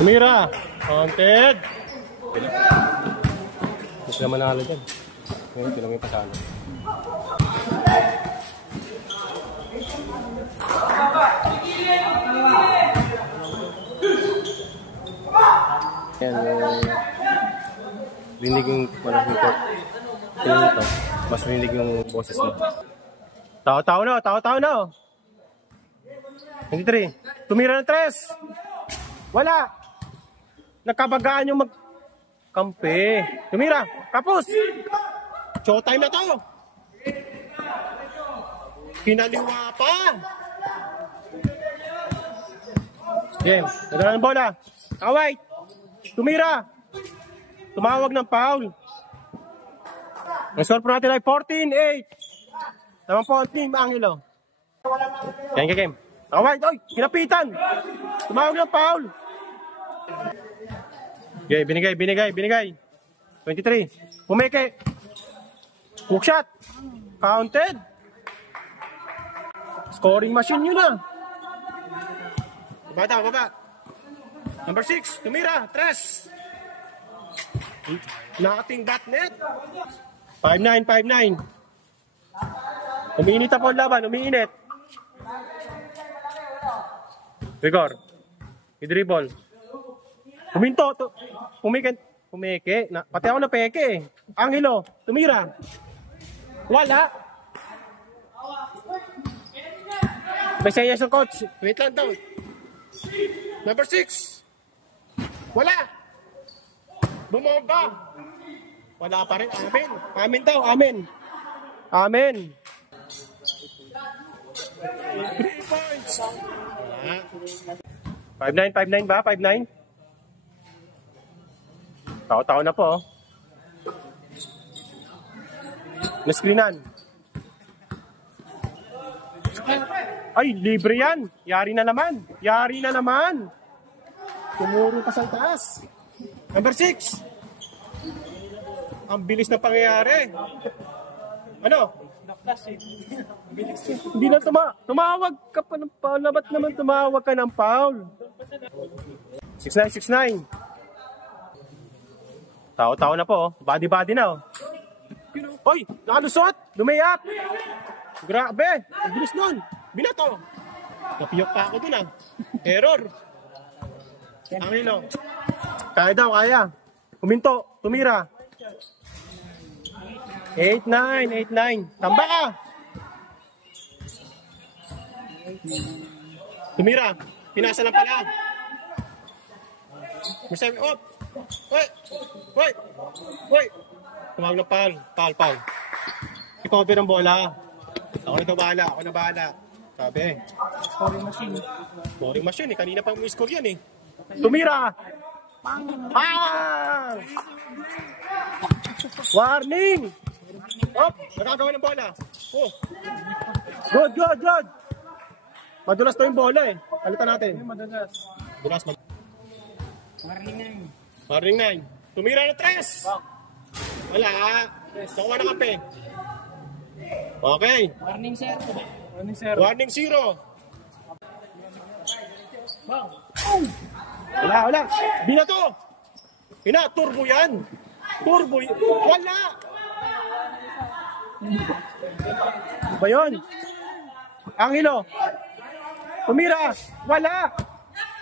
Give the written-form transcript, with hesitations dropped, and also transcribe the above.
Tumira. Counted. Hindi sila manalo dyan. Ngayon, ito lang yung pasalo. Yan, rinig yung malaking ko. Tingin ito. Mas rinig yung boses mo. Tao-tao na, tao-tao na. 23. Tumira ng 3. Wala. Nagkabagaan yung kampe. Tumira. Kapos. Showtime na to. Kinaliwa pa. Game. Nadala ng bola. Kaway. Tumira. Tumawag ng foul. Ang score po natin ay 14-8. Tamang po ang team Angelo. Yan ka game. Kaway. Oy, kinapitan. Tumawag ng foul. Okay, binigay. 23. Pumeke. Hook shot. Counted. Scoring machine yun na. Baba. Number 6. Tumira. 3. Nothing but net. 5-9. Umiinit po ang laban. Umiinit. Rigor. I-dribble. Huminto. Pumeke. Pati ako na peke. Angelo. Tumira. Wala. May sayas ng coach. Wait lang daw. Number 6. Wala. Bumomba. Wala pa rin. Amen. Amen daw. Amen. 3 points. Wala. 5-9 ba? 5-9? Tao-tao na po. Nascreenan. Ay, libre yan. Yari na naman. Tumuro ka sa taas. Number 6. Ang bilis na pangyayari. Ano? Hindi na tumawag ka pa ng foul. Ba't naman tumawag ka ng foul? 6-9. Tao-tao na po. Body na. Hoy, nakalusot. Lumayap. Grabe. Ang bilis nun. Binato. Napiyok pa ako dun ah. Error. Angelo. Kaya. Huminto. Tumira. 8-9. Tamba ka. Tumira. Pinasa lang pala. Masabi, Hoy. Tumawag na pal. I-cover ang bola. Ako na bahala. Sabi. Scoring machine. Kanina pang score yan eh. Tumira. Warning. Nakagawa ng bola. Good. Madulas to yung bola eh. Palitan natin. Madulas. Warning 9. Tumira na 3. Wala. Nakuha na kape. Okay. Warning 0. Wala. Binato. Turbo yan. Wala. Ba yun? Angelo. Tumira. Wala.